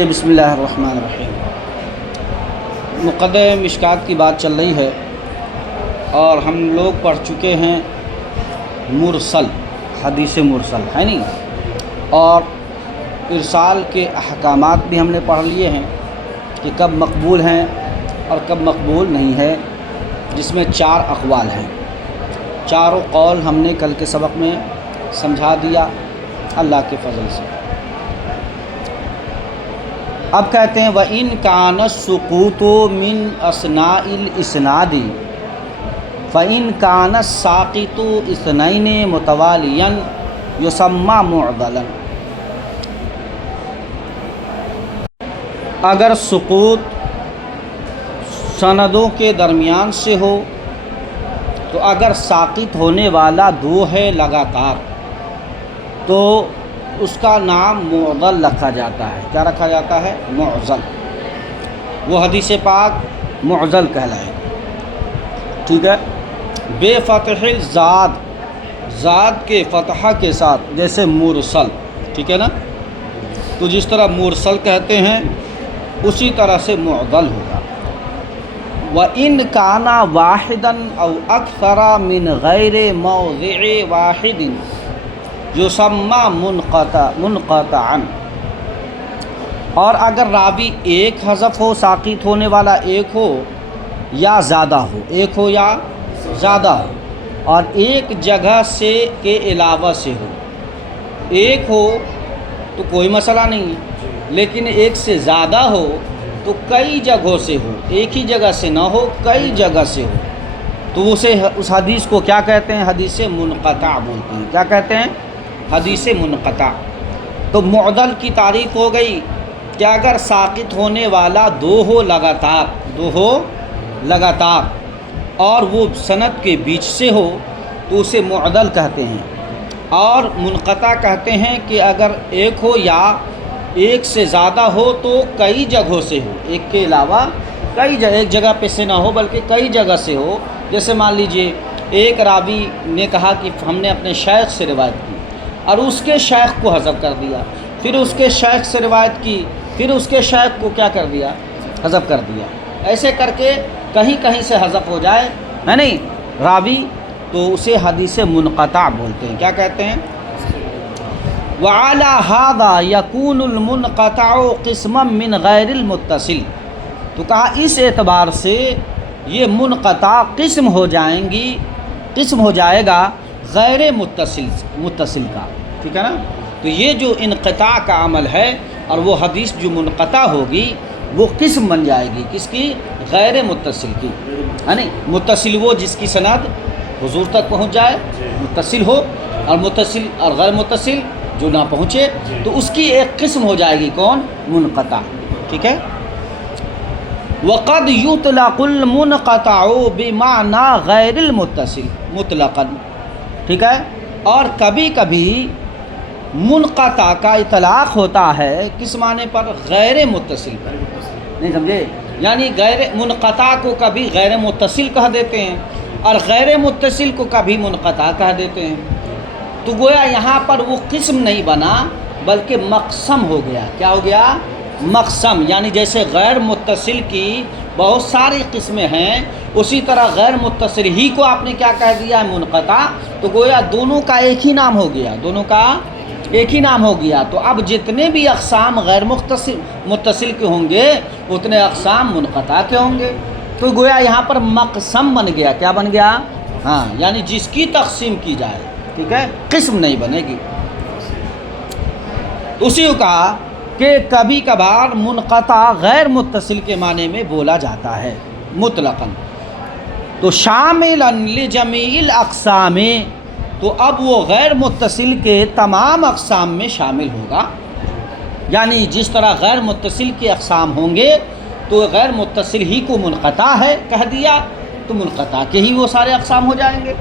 بسم اللہ الرحمن الرحیم۔ مقدمہ مشکات کی بات چل رہی ہے اور ہم لوگ پڑھ چکے ہیں مرسل، حدیث مرسل ہے نہیں، اور ارسال کے احکامات بھی ہم نے پڑھ لیے ہیں کہ کب مقبول ہیں اور کب مقبول نہیں ہے، جس میں 4 اقوال ہیں۔ چاروں قول ہم نے کل کے سبق میں سمجھا دیا اللہ کے فضل سے۔ اب کہتے ہیں وَإِن كَانَ السُّقُوطُ مِنْ أَثْنَاءِ الْإِسْنَادِ فَإِن كَانَ السَّاقِطُ اثْنَيْنِ مُتَوَالِيًا يُسَمَّى مُعْضَلًا۔ اگر سقوط سندوں کے درمیان سے ہو تو اگر ساقط ہونے والا 2 ہے لگاتار تو اس کا نام معضل رکھا جاتا ہے۔ کیا رکھا جاتا ہے؟ معضل۔ وہ حدیث پاک معضل کہلائے، ٹھیک ہے۔ بے فتح الزاد، زاد کے فتحہ کے ساتھ، جیسے مرسل، ٹھیک ہے نا، تو جس طرح مرسل کہتے ہیں اسی طرح سے معضل ہوگا۔ وَإِن كَانَ وَاحِدًا أَوْ أَكْثَرَ مِنْ غَيْرِ مَوْضِعِ وَاحِدٍ يُسَمَّى منقطعا۔ اور اگر راوی ایک حذف ہو، ساقط ہونے والا ایک ہو یا زیادہ ہو، ایک ہو یا زیادہ ہو، اور ایک جگہ سے کے علاوہ سے ہو، ایک ہو تو کوئی مسئلہ نہیں ہے، لیکن ایک سے زیادہ ہو تو کئی جگہوں سے ہو، ایک ہی جگہ سے نہ ہو، کئی جگہ سے ہو، تو اسے اس حدیث کو کیا کہتے ہیں؟ حدیث منقطع بولتے ہیں۔ کیا کہتے ہیں؟ حدیث منقطع۔ تو معضل کی تعریف ہو گئی کہ اگر ساقط ہونے والا 2 ہو لگاتار، 2 ہو لگاتار، اور وہ سند کے بیچ سے ہو تو اسے معضل کہتے ہیں۔ اور منقطع کہتے ہیں کہ اگر ایک ہو یا ایک سے زیادہ ہو تو کئی جگہوں سے ہو، ایک کے علاوہ کئی جگہ، ایک جگہ پہ سے نہ ہو بلکہ کئی جگہ سے ہو۔ جیسے مان لیجئے ایک راوی نے کہا کہ ہم نے اپنے شیخ سے روایت کی اور اس کے شیخ کو حذف کر دیا، پھر اس کے شیخ سے روایت کی، پھر اس کے شیخ کو کیا کر دیا؟ حذف کر دیا۔ ایسے کر کے کہیں کہیں سے حذف ہو جائے، ہے نہیں، راوی، تو اسے حدیث منقطع بولتے ہیں۔ کیا کہتے ہیں؟ وَعَلَى هَذَا يَكُونُ الْمُنْقَطَعُ قِسْمًا مِّنْ غَيْرِ الْمُتَّصِلِ۔ تو کہا اس اعتبار سے یہ منقطع قسم ہو جائیں گی، قسم ہو جائے گا غیر متصل کا، ٹھیک ہے نا۔ تو یہ جو انقطاع کا عمل ہے اور وہ حدیث جو منقطع ہوگی وہ قسم بن جائے گی، کس کی؟ غیر متصل کی، ہے نہیں۔ متصل وہ جس کی سند حضور تک پہنچ جائے، متصل ہو، اور متصل اور غیر متصل جو نہ پہنچے، تو اس کی ایک قسم ہو جائے گی، کون؟ منقطع، ٹھیک ہے۔ وَقَدْ يُطْلَقُ الْمُنْقَطَعُ بِمَعْنَى غَيْرِ الْمُتَّصِلِ مُطْلَقًا، ٹھیک ہے۔ اور کبھی کبھی منقطع کا اطلاق ہوتا ہے کس معنی پر؟ غیر متصل پر، نہیں سمجھے؟ یعنی غیر منقطع کو کبھی غیر متصل کہہ دیتے ہیں اور غیر متصل کو کبھی منقطع کہہ دیتے ہیں۔ تو گویا یہاں پر وہ قسم نہیں بنا بلکہ مقسم ہو گیا۔ کیا ہو گیا؟ مقسم۔ یعنی جیسے غیر متصل کی بہت ساری قسمیں ہیں، اسی طرح غیر متصل ہی کو آپ نے کیا کہہ دیا؟ منقطع۔ تو گویا دونوں کا ایک ہی نام ہو گیا، دونوں کا ایک ہی نام ہو گیا۔ تو اب جتنے بھی اقسام غیر متصل کے ہوں گے اتنے اقسام منقطع کے ہوں گے۔ تو گویا یہاں پر مقسم بن گیا۔ کیا بن گیا؟ ہاں، یعنی جس کی تقسیم کی جائے، ٹھیک ہے، قسم نہیں بنے گی۔ اسی کو کہا کہ کبھی کبھار منقطع غیر متصل کے معنی میں بولا جاتا ہے مطلقاً۔ تو شاملاً لجمیع الاقسام، تو اب وہ غیر متصل کے تمام اقسام میں شامل ہوگا۔ یعنی جس طرح غیر متصل کے اقسام ہوں گے تو غیر متصل ہی کو منقطع ہے کہہ دیا تو منقطع کے ہی وہ سارے اقسام ہو جائیں گے۔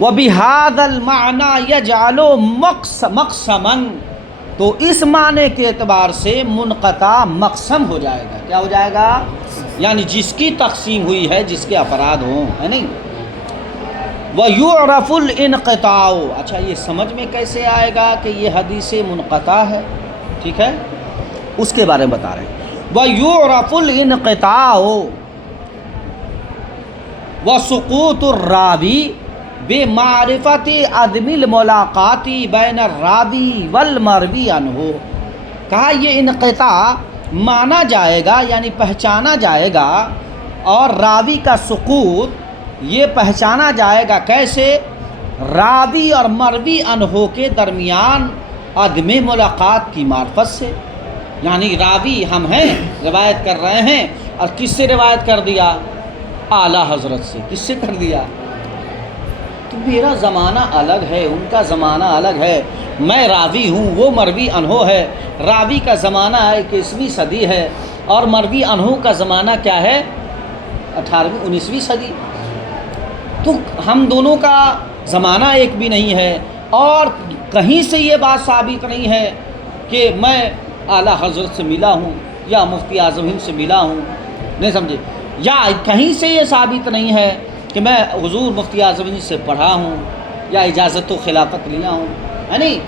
وَبِهَذَا الْمَعْنَى يَجْعَلُ مَقْسَمًا، تو اس معنی کے اعتبار سے منقطع مقسم ہو جائے گا۔ کیا ہو جائے گا؟ یعنی جس کی تقسیم ہوئی ہے، جس کے افراد ہوں، ہے نہیں۔ وَيُعْرَفُ الْانْقِطَاعُ، اچھا یہ سمجھ میں کیسے آئے گا کہ یہ حدیث منقطع ہے؟ ٹھیک ہے، اس کے بارے میں بتا رہے ہیں۔ وَيُعْرَفُ الْإِنْقِطَاعُ وَسُقُوطُ الرَّاوِي بِمَعْرِفَةِ عَدْمِ الْمُلَاقَاةِ بَيْنَ الرَّاوِي وَالْمَرْوِي عَنْهُ۔ کہا یہ انقطاع مانا جائے گا یعنی پہچانا جائے گا، اور راوی کا سقوط یہ پہچانا جائے گا کیسے؟ راوی اور مروی عنہ کے درمیان عدم ملاقات کی معرفت سے، یعنی راوی ہم ہیں روایت کر رہے ہیں، اور کس سے روایت کر دیا؟ اعلیٰ حضرت سے۔ کس سے کر دیا؟ تو میرا زمانہ الگ ہے، ان کا زمانہ الگ ہے، میں راوی ہوں، وہ مروی عنہ ہے۔ راوی کا زمانہ 21ویں صدی ہے اور مروی عنہ کا زمانہ کیا ہے؟ 18ویں 19ویں صدی۔ تو ہم دونوں کا زمانہ ایک بھی نہیں ہے، اور کہیں سے یہ بات ثابت نہیں ہے کہ میں اعلیٰ حضرت سے ملا ہوں یا مفتی اعظم ہند سے ملا ہوں، نہیں سمجھے؟ یا کہیں سے یہ ثابت نہیں ہے کہ میں حضور مفتی اعظم ہند سے پڑھا ہوں یا اجازت و خلافت لیا ہوں، ہے نہیں؟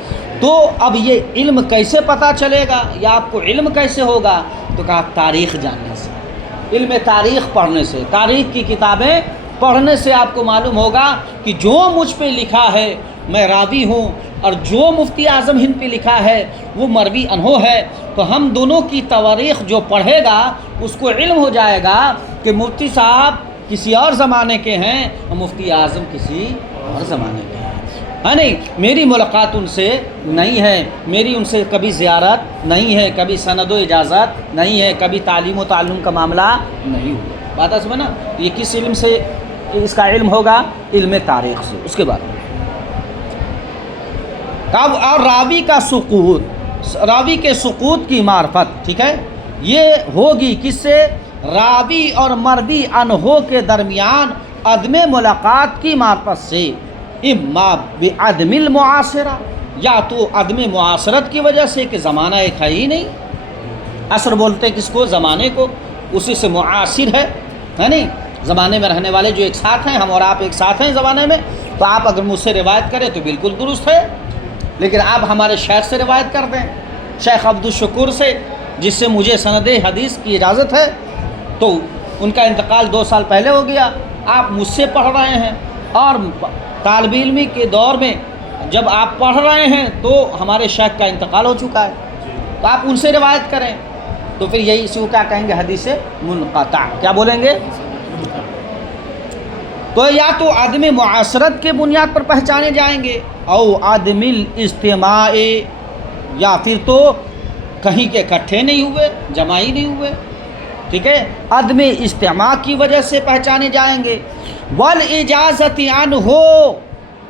تو اب یہ علم کیسے پتہ چلے گا یا آپ کو علم کیسے ہوگا؟ تو کہا تاریخ جاننے سے، علم تاریخ پڑھنے سے، تاریخ کی کتابیں پڑھنے سے آپ کو معلوم ہوگا کہ جو مجھ پہ لکھا ہے میں راوی ہوں، اور جو مفتی اعظم ہند پہ لکھا ہے وہ مروی عنہ ہے۔ تو ہم دونوں کی تواریخ جو پڑھے گا اس کو علم ہو جائے گا کہ مفتی صاحب کسی اور زمانے کے ہیں اور مفتی اعظم کسی اور زمانے کے ہیں، ہے نہیں؟ میری ملاقات ان سے نہیں ہے، میری ان سے کبھی زیارت نہیں ہے، کبھی سند و اجازت نہیں ہے، کبھی تعلیم و تعلم کا معاملہ نہیں ہوا۔ بات ہے نا؟ یہ کس علم سے اس کا علم ہوگا؟ علم تاریخ سے۔ اس کے بعد اور راوی کا سقوط، راوی کے سقوط کی معرفت، ٹھیک ہے، یہ ہوگی کس سے؟ راوی اور مروی عنہ کے درمیان عدم ملاقات کی معرفت سے، اما بعدم المعاصرہ، یا تو عدم معاصرت کی وجہ سے کہ زمانہ ایک ہے ہی نہیں، عصر بولتے کس کو؟ زمانے کو، اسی سے معاصر ہے نہیں؟ زمانے میں رہنے والے جو ایک ساتھ ہیں، ہم اور آپ ایک ساتھ ہیں زمانے میں، تو آپ اگر مجھ سے روایت کریں تو بالکل درست ہے، لیکن آپ ہمارے شیخ سے روایت کر دیں، شیخ عبدالشکور سے، جس سے مجھے سند حدیث کی اجازت ہے، تو ان کا انتقال 2 سال پہلے ہو گیا، آپ مجھ سے پڑھ رہے ہیں، اور طالب علمی کے دور میں جب آپ پڑھ رہے ہیں تو ہمارے شیخ کا انتقال ہو چکا ہے، تو آپ ان سے روایت کریں، تو پھر یہی اسی کو کیا کہیں گے؟ حدیث منقطع۔ کیا بولیں گے؟ تو یا تو عدم معاصرت کے بنیاد پر پہچانے جائیں گے، او عدم الاجتماع، یا پھر تو کہیں کے اکٹھے نہیں ہوئے، جمع ہی نہیں ہوئے، ٹھیک ہے، عدم اجتماع کی وجہ سے پہچانے جائیں گے، والاجازت عنہ،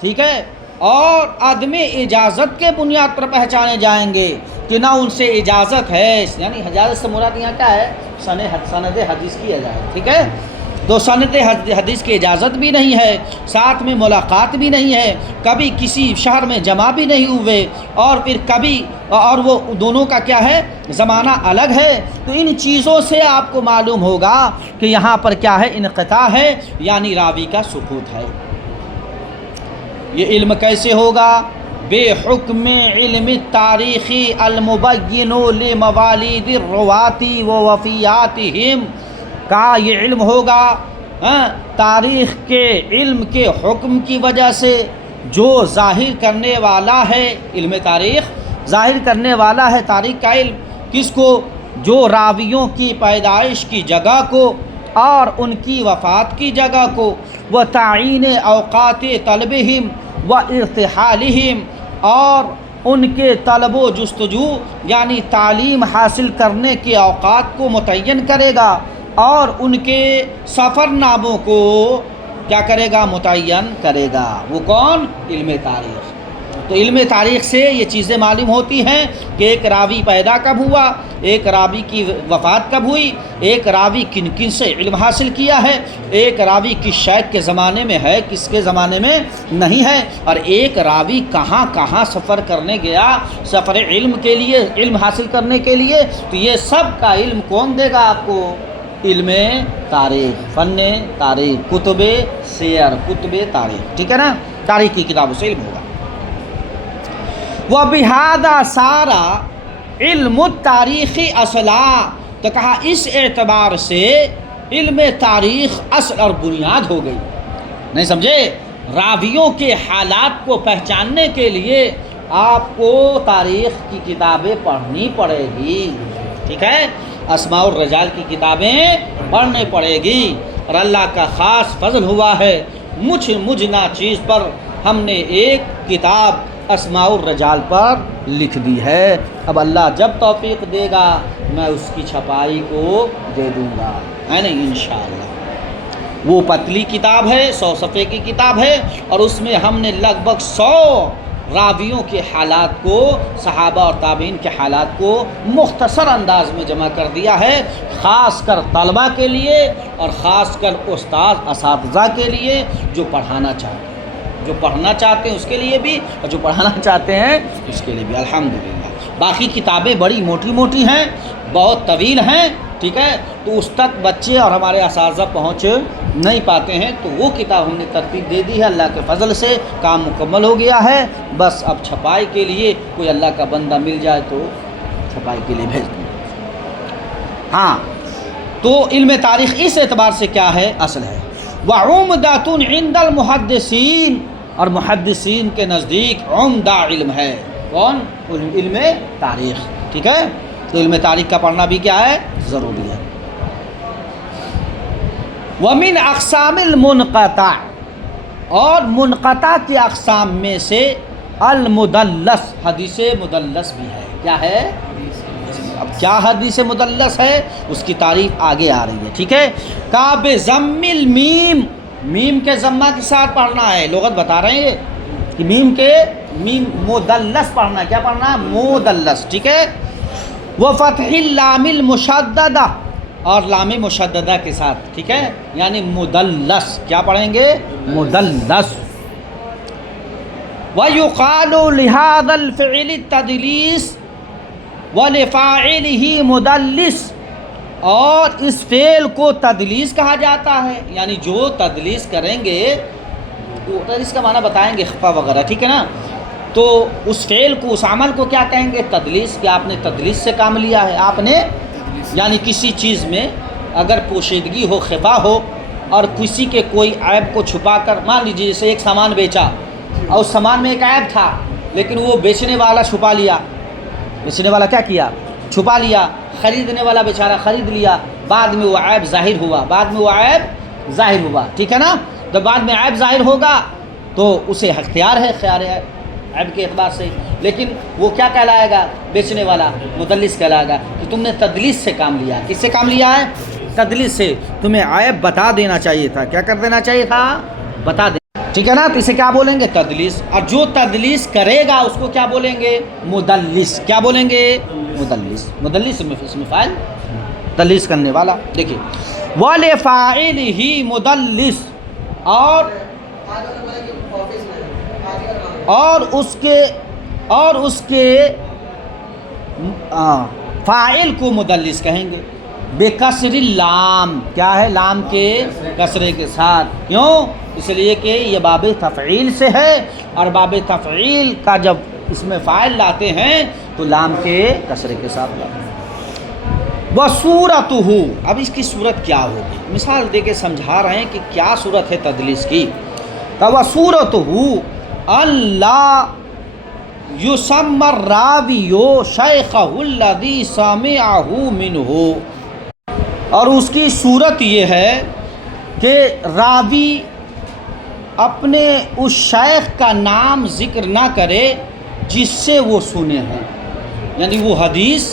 ٹھیک ہے، اور عدم اجازت کے بنیاد پر پہچانے جائیں گے کہ نہ ان سے اجازت ہے، یعنی اجازت سے مراد یہاں کیا ہے؟ سند حدیث کی اجازت، ٹھیک ہے، تو سند حدیث کی اجازت بھی نہیں ہے، ساتھ میں ملاقات بھی نہیں ہے، کبھی کسی شہر میں جمع بھی نہیں ہوئے، اور پھر کبھی، اور وہ دونوں کا کیا ہے؟ زمانہ الگ ہے۔ تو ان چیزوں سے آپ کو معلوم ہوگا کہ یہاں پر کیا ہے؟ انقطاع ہے، یعنی راوی کا سقوط ہے۔ یہ علم کیسے ہوگا؟ بے حکم علم تاریخی المبین لموالید الرواتی و وفیاتہم، کا یہ علم ہوگا تاریخ کے علم کے حکم کی وجہ سے، جو ظاہر کرنے والا ہے، علم تاریخ ظاہر کرنے والا ہے تاریخ کا علم، کس کو؟ جو راویوں کی پیدائش کی جگہ کو اور ان کی وفات کی جگہ کو، وہ تعین اوقات طلبہم و ارتحالہم، اور ان کے طلب و جستجو یعنی تعلیم حاصل کرنے کے اوقات کو متعین کرے گا، اور ان کے سفر ناموں کو کیا کرے گا؟ متعین کرے گا۔ وہ کون؟ علم تاریخ۔ تو علم تاریخ سے یہ چیزیں معلوم ہوتی ہیں کہ ایک راوی پیدا کب ہوا، ایک راوی کی وفات کب ہوئی، ایک راوی کن کن سے علم حاصل کیا ہے، ایک راوی کس شیخ کے زمانے میں ہے، کس کے زمانے میں نہیں ہے، اور ایک راوی کہاں کہاں سفر کرنے گیا سفر علم کے لیے، علم حاصل کرنے کے لیے۔ تو یہ سب کا علم کون دے گا آپ کو؟ علم تاریخ، فن تاریخ، کتب سیر، کتب تاریخ، ٹھیک ہے نا؟ تاریخ کی کتابوں سے علم ہوگا۔ وَبِهَذَا سَارَ علم التاریخ اصلا، تو کہا اس اعتبار سے علم تاریخ اصل اور بنیاد ہو گئی. نہیں سمجھے؟ راویوں کے حالات کو پہچاننے کے لیے آپ کو تاریخ کی کتابیں پڑھنی پڑے گی. ٹھیک ہے؟ اسماء الرجال کی کتابیں پڑھنی پڑے گی. اور اللہ کا خاص فضل ہوا ہے مجھ نا چیز پر ہم نے ایک کتاب اسماء الرجال پر لکھ دی ہے. اب اللہ جب توفیق دے گا میں اس کی چھپائی کو دے دوں گا، ہے نہیں، انشاءاللہ. وہ پتلی کتاب ہے، 100 صفحے کی کتاب ہے، اور اس میں ہم نے لگ بھگ 100 راویوں کے حالات کو، صحابہ اور تابعین کے حالات کو مختصر انداز میں جمع کر دیا ہے، خاص کر طلبہ کے لیے اور خاص کر استاد اساتذہ کے لیے جو پڑھانا چاہتے ہیں، جو پڑھنا چاہتے ہیں اس کے لیے بھی اور جو پڑھانا چاہتے ہیں اس کے لیے بھی. الحمدللہ. باقی کتابیں بڑی موٹی موٹی ہیں، بہت طویل ہیں. ٹھیک ہے؟ تو اس تک بچے اور ہمارے اساتذہ پہنچ نہیں پاتے ہیں، تو وہ کتاب ہم نے ترتیب دے دی ہے. اللہ کے فضل سے کام مکمل ہو گیا ہے. بس اب چھپائی کے لیے کوئی اللہ کا بندہ مل جائے تو چھپائی کے لیے بھیج دیں. ہاں، تو علم تاریخ اس اعتبار سے کیا ہے؟ اصل ہے. وعمدۃ عند المحدثین، اور محدثین کے نزدیک عمدہ علم ہے. کون؟ علم تاریخ. ٹھیک ہے؟ تو علم تاریخ کا پڑھنا بھی کیا ہے؟ ضروری ہے. ومن اقسام المنقطع، اور منقطع کی اقسام میں سے المدلس، حدیث مدلس بھی ہے. کیا ہے؟ اب کیا حدیث مدلس ہے اس کی تعریف آگے آ رہی ہے. ٹھیک ہے؟ کاب ضم المیم، میم کے ضمہ کے ساتھ پڑھنا ہے. لغت بتا رہے ہیں کہ میم مدلس پڑھنا ہے. کیا پڑھنا ہے؟ مدلس. ٹھیک ہے؟ وفتح اللام المشددہ، اور لام مشددہ کے ساتھ. ٹھیک ہے؟ یعنی مدلس. کیا پڑھیں گے؟ مدلس. وَيُقَالُ لِهَذَا الْفِعْلِ التَّدْلِيسِ وَلِفَاعِلِهِ مُدَلِّسِ، اور اس فعل کو تدلیس کہا جاتا ہے. یعنی جو تدلیس کریں گے، تدلیس کا معنی بتائیں گے، خفا وغیرہ. ٹھیک ہے نا؟ تو اس فعل کو، اس عمل کو کیا کہیں گے؟ تدلیس. کہ آپ نے تدلیس سے کام لیا ہے. آپ نے یعنی کسی چیز میں اگر پوشیدگی ہو، خفا ہو، اور کسی کے کوئی عیب کو چھپا کر، مان لیجیے جیسے ایک سامان بیچا اور اس سامان میں ایک عیب تھا لیکن وہ بیچنے والا چھپا لیا. بیچنے والا کیا کیا؟ چھپا لیا. خریدنے والا بیچارہ خرید لیا. بعد میں وہ عیب ظاہر ہوا. ٹھیک ہے نا؟ جب بعد میں عیب ظاہر ہوگا تو اسے اختیار ہے خیار عیب کے اعتبار سے، لیکن وہ کیا کہلائے گا؟ بیچنے والا مدلس کہلائے گا کہ تم نے تدلیس سے کام لیا. کس سے کام لیا ہے؟ تدلیس سے. تمہیں عیب بتا دینا چاہیے تھا. کیا کر دینا چاہیے تھا؟ بتا دیں. ٹھیک ہے نا؟ تو اسے کیا بولیں گے؟ تدلیس. اور جو تدلیس کرے گا اس کو کیا بولیں گے؟ مدلس. کیا بولیں گے؟ مدلس. مدلس اسم فاعل، تدلیس کرنے والا. دیکھیے وَلِفَاعِلِهِ مُدَلِّسٌ، اور اس کے فاعل کو مدلس کہیں گے. بکسر اللام. کیا ہے؟ لام کے کسرے کے ساتھ. کیوں؟ اس لیے کہ یہ باب تفعیل سے ہے، اور باب تفعیل کا جب اس میں فاعل لاتے ہیں تو لام کے کسرے کے ساتھ لاتے ہیں. وَصُورَتُهُ، اب اس کی صورت کیا ہوگی؟ مثال دے کے سمجھا رہے ہیں کہ کیا صورت ہے تدلیس کی. وَصُورَتُهُ أَلَّا يُسَمَّ الرَّاوِيُّ شَيْخَهُ الَّذِي سَمِعَهُ مِنْهُ، اور اس کی صورت یہ ہے کہ راوی اپنے اس شیخ کا نام ذکر نہ کرے جس سے وہ سنے ہیں. یعنی وہ حدیث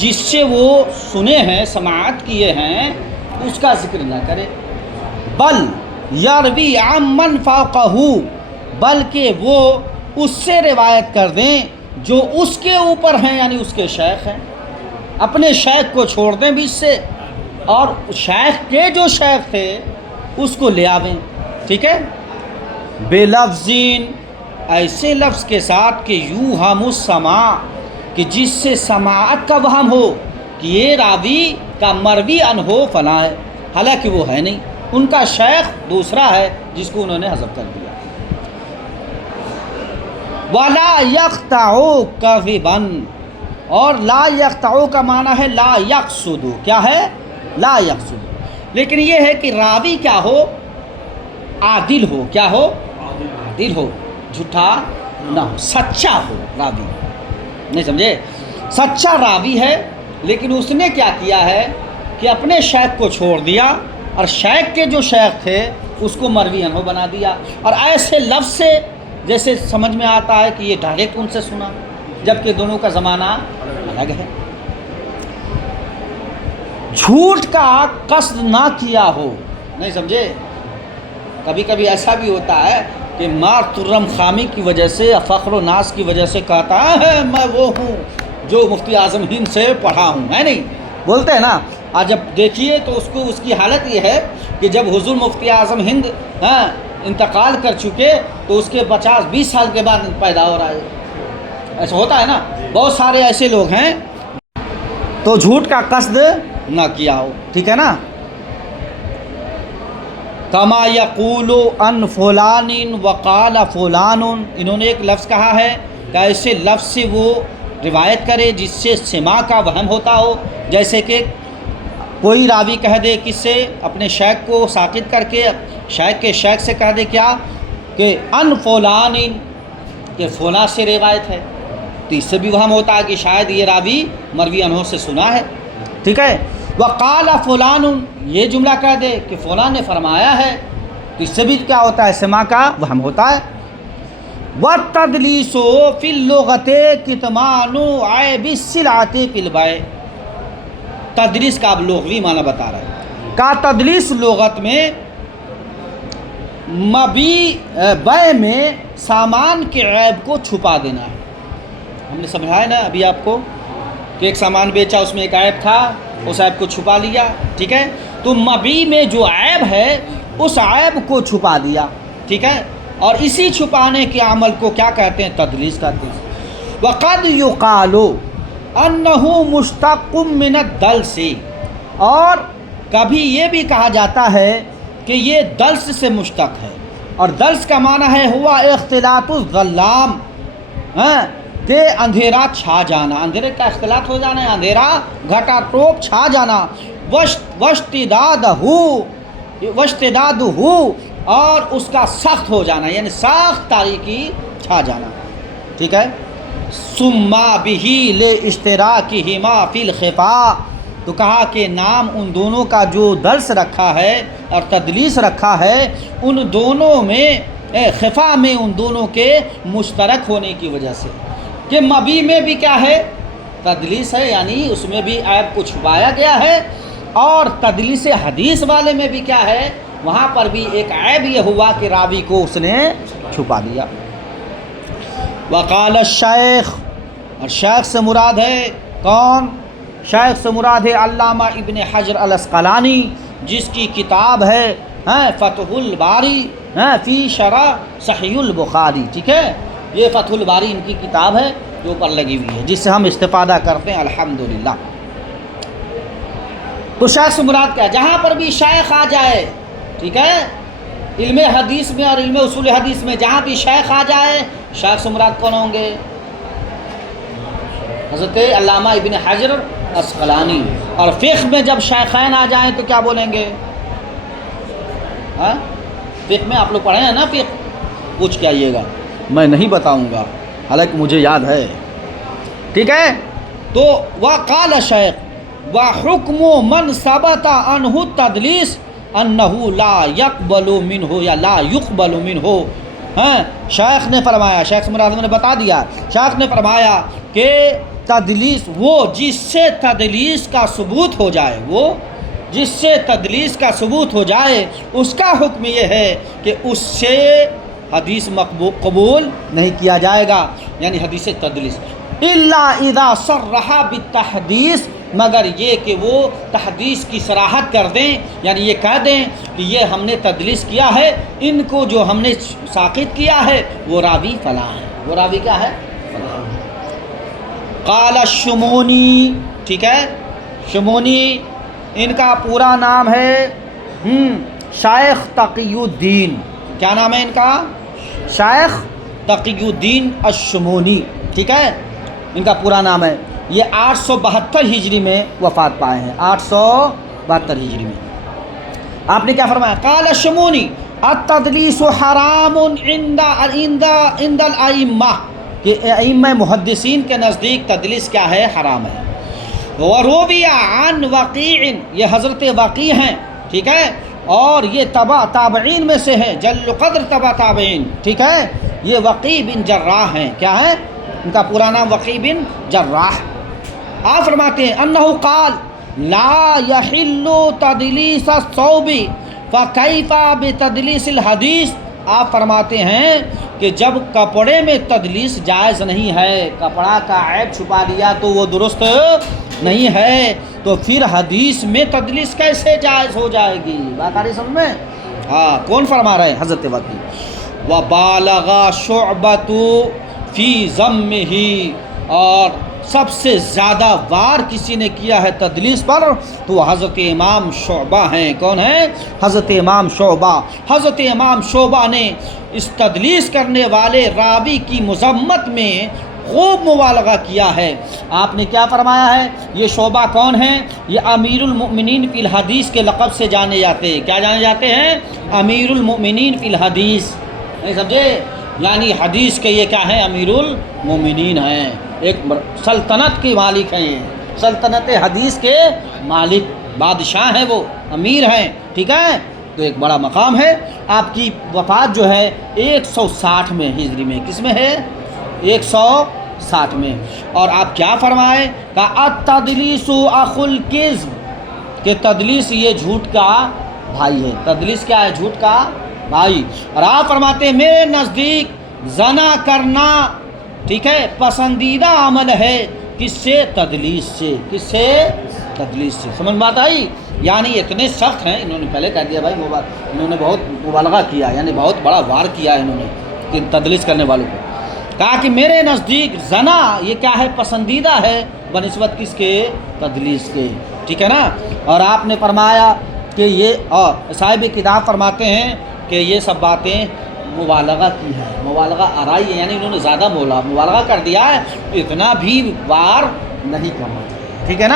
جس سے وہ سنے ہیں، سماعت کیے ہیں، اس کا ذکر نہ کرے. بل یروی عمن فوقہ، بلکہ وہ اس سے روایت کر دیں جو اس کے اوپر ہیں، یعنی اس کے شیخ ہیں. اپنے شیخ کو چھوڑ دیں بیچ سے، اور شیخ کے جو شیخ تھے اس کو لے آویں. ٹھیک ہے؟ بے لفظین، ایسے لفظ کے ساتھ کہ یوہم السماع، کہ جس سے سماعت کا وہم ہو کہ یہ راوی کا مروی ان ہو فلاں ہے، حالانکہ وہ ہے نہیں، ان کا شیخ دوسرا ہے جس کو انہوں نے حذف کر دیا. وَلَا يَقْطَعُ كَذِبًا، اور لا یقطع کا معنی ہے لا یقصد، کیا ہے؟ لا یقصد۔ لیکن یہ ہے کہ راوی کیا ہو؟ عادل ہو، کیا ہو؟ عادل ہو، جھوٹا نہ ہو، سچا ہو راوی، نہیں سمجھے؟ سچا راوی ہے، لیکن اس نے کیا کیا ہے کہ اپنے شیخ کو چھوڑ دیا اور شیخ کے جو شیخ تھے اس کو مروی عنہ بنا دیا، اور ایسے لفظ سے جیسے سمجھ میں آتا ہے کہ یہ ڈائریکٹ ان سے سنا، جبکہ دونوں کا زمانہ الگ ہے۔ جھوٹ کا قصد نہ کیا ہو، نہیں سمجھے؟ کبھی کبھی ایسا بھی ہوتا ہے کہ مار ترم خامی کی وجہ سے، فخر و ناز کی وجہ سے کہتا ہے میں وہ ہوں جو مفتی اعظم ہند سے پڑھا ہوں، ہے نہیں؟ بولتے ہیں نا۔ آج جب دیکھیے تو اس کی حالت یہ ہے کہ جب حضور مفتی اعظم ہند انتقال کر چکے تو اس کے 50-20 سال کے بعد پیدا ہو رہا ہے، ایسا ہوتا ہے نا، بہت سارے ایسے لوگ ہیں۔ تو جھوٹ کا قصد نہ کیا ہو، ٹھیک ہے نا۔ کما یقول ان فلان وقال فلان، انہوں نے ایک لفظ کہا ہے کہ ایسے لفظ سے وہ روایت کرے جس سے سماع کا وہم ہوتا ہو، جیسے کہ کوئی راوی کہہ دے کس سے؟ اپنے شیخ کو ساقط کر کے شیخ کے شیخ سے کہہ دے کیا کہ ان فلان، کہ فلاں سے روایت ہے، تو اس سے بھی وہم ہوتا ہے کہ شاید یہ راوی مروی عنہ سے سنا ہے، ٹھیک ہے۔ وقال فلان، یہ جملہ کہہ دے کہ فلاں نے فرمایا ہے، تو اس سے بھی کیا ہوتا ہے؟ سماع کا وہم ہوتا ہے۔ وَالتَّدْلِيسُ فِي اللُّغَةِ كِتْمَانُ عَيْبِ السِّلْعَةِ فِي الْبَيْعِ، تدلیس کا اب لغوی معنی بتا رہا ہے۔ کا تدلیس لغت میں بیع میں سامان کے عیب کو چھپا دینا ہے۔ ہم نے سمجھایا نا ابھی آپ کو کہ ایک سامان بیچا، اس میں ایک عیب تھا، اس عیب کو چھپا لیا، ٹھیک ہے۔ تو مبیع میں جو عیب ہے اس عیب کو چھپا دیا، ٹھیک ہے، اور اسی چھپانے کے عمل کو کیا کہتے ہیں؟ تدلیس کہتے ہیں۔ وقد یقال انہ مشتق من الدلس، اور کبھی یہ بھی کہا جاتا ہے کہ یہ دلس سے مشتق ہے، اور دلس کا معنی ہے ہوا اختلاط الظلام، کہ اندھیرا چھا جانا، اندھیرے کا اختلاط ہو جانا ہے، اندھیرا گھٹا ٹوپ چھا جانا، واشتداد ہو، اور اس کا سخت ہو جانا، یعنی سخت تاریکی چھا جانا، ٹھیک ہے۔ سما بہی لاشتراکہما فی الخفاء، تو کہا کہ نام ان دونوں کا جو دلس رکھا ہے اور تدلیس رکھا ہے، ان دونوں میں خفا میں ان دونوں کے مشترک ہونے کی وجہ سے، کہ مبی میں بھی کیا ہے؟ تدلیس ہے، یعنی اس میں بھی عیب کو چھپایا گیا ہے، اور تدلیس حدیث والے میں بھی کیا ہے؟ وہاں پر بھی ایک عیب یہ ہوا کہ راوی کو اس نے چھپا دیا۔ وقال الشیخ، اور شیخ سے مراد ہے کون؟ شیخ سے مراد ہے علامہ ابن حجر العسقلانی، جس کی کتاب ہے فتح الباری فی شرح صحیح البخاری، ٹھیک ہے۔ یہ فتح الباری ان کی کتاب ہے جو اوپر لگی ہوئی ہے، جس سے ہم استفادہ کرتے ہیں الحمدللہ۔ تو شیخ سے مراد کیا ہے؟ جہاں پر بھی شیخ آ جائے، ٹھیک ہے، علم حدیث میں اور علم اصول حدیث میں جہاں بھی شیخ آ جائے، شیخ سے مراد کون ہوں گے؟ حضرت علامہ ابن حجر عسقلانی۔ اور فقہ میں جب شیخین آ جائیں تو کیا بولیں گے؟ فقہ میں آپ لوگ پڑھے ہیں نا، فقہ پوچھ کے آئیے گا، میں نہیں بتاؤں گا، حالانکہ مجھے یاد ہے، ٹھیک ہے۔ تو وقال شیخ وحکم من ثبت عنہ التدلیس انہ لا یقبل منہ یا لا یقبل منہ، شیخ نے فرمایا، شیخ سے مراد نے بتا دیا، شیخ نے فرمایا کہ تدلیس، وہ جس سے تدلیس کا ثبوت ہو جائے، وہ جس سے تدلیس کا ثبوت ہو جائے، اس کا حکم یہ ہے کہ اس سے حدیث قبول نہیں کیا جائے گا، یعنی حدیث تدلیس، الا اذا صرح بالتحدیث، مگر یہ کہ وہ تحدیث کی صراحت کر دیں، یعنی یہ کہہ دیں کہ یہ ہم نے تدلیس کیا ہے، ان کو جو ہم نے ساقط کیا ہے وہ راوی فلاں ہے، وہ راوی کیا ہے؟ فلاں۔ قال الشمونی، ٹھیک ہے، شمونی ان کا پورا نام ہے شیخ تقی الدین، کیا نام ہے ان کا؟ شیخ تقی الدین الشمونی، ٹھیک ہے، ان کا پورا نام ہے۔ یہ 872 ہجری میں وفات پائے ہیں، 872 ہجری میں۔ آپ نے کیا فرمایا؟ قال الشمونی التدلیس حرام عند الائمہ، کہ ائمہ محدثین کے نزدیک تدلیس کیا ہے؟ حرام ہے۔ وروی عن وقیع، یہ حضرت وقیع ہیں، ٹھیک ہے، اور یہ تابعین میں سے ہے، جل قدر تابعین، ٹھیک ہے، یہ وقیع بن جراح ہیں۔ کیا ہے ان کا پورا نام؟ وقیع بن جراح۔ آپ فرماتے ہیں انہ قال لا یحل تدلیس الثوب فکیف بتدلیس الحدیث۔ آپ فرماتے ہیں کہ جب کپڑے میں تدلیس جائز نہیں ہے، کپڑا کا عیب چھپا لیا تو وہ درست نہیں ہے، تو پھر حدیث میں تدلیس کیسے جائز ہو جائے گی؟ بات آ رہی سمجھ میں؟ ہاں، کون فرما رہے ہیں؟ حضرت وقیع۔ وبالغ شعبۃ فی ذمہ، اور سب سے زیادہ وار کسی نے کیا ہے تدلیس پر تو وہ حضرت امام شعبہ ہیں۔ کون ہیں؟ حضرت امام شعبہ۔ حضرت امام شعبہ نے اس تدلیس کرنے والے راوی کی مذمت میں خوب مبالغہ کیا ہے۔ آپ نے کیا فرمایا ہے؟ یہ شعبہ کون ہیں؟ یہ امیر المؤمنین فی الحدیث کے لقب سے جانے جاتے ہیں۔ کیا جانے جاتے ہیں؟ امیر المؤمنین فی الحدیث، نہیں سمجھے؟ یعنی حدیث کے یہ کیا ہیں؟ امیر المؤمنین ہیں، ایک سلطنت کے مالک ہیں، سلطنت حدیث کے مالک، بادشاہ ہیں، وہ امیر ہیں، ٹھیک ہے، تو ایک بڑا مقام ہے۔ آپ کی وفات جو ہے 160 میں ہجری میں، کس میں ہے؟ 160 میں۔ اور آپ کیا فرمائے؟ کہ التدلیس اخو الکذب، کہ تدلیس یہ جھوٹ کا بھائی ہے۔ تدلیس کیا ہے؟ جھوٹ کا بھائی۔ اور آپ فرماتے ہیں میرے نزدیک زنا کرنا، ٹھیک ہے، پسندیدہ عمل ہے، کس سے؟ تدلیس سے۔ کس سے؟ تدلیس سے۔ سمجھ بات آئی؟ یعنی اتنے سخت ہیں، انہوں نے پہلے کہہ دیا بھائی، انہوں نے بہت مبالغہ کیا، یعنی بہت بڑا وار کیا ہے انہوں نے کہ تدلیس کرنے والوں کو۔ کہا کہ میرے نزدیک زنا یہ کیا ہے؟ پسندیدہ ہے، بنسبت کس کے؟ تدلیس کے، ٹھیک ہے نا۔ اور آپ نے فرمایا کہ یہ، اور صاحب کتاب فرماتے ہیں کہ یہ سب باتیں مبالغہ کی ہے، مبالغہ آرائی ہے، یعنی انہوں نے زیادہ مبالغہ کر دیا ہے، اتنا بھی وار نہیں کرنا چاہیے، ٹھیک ہے نا۔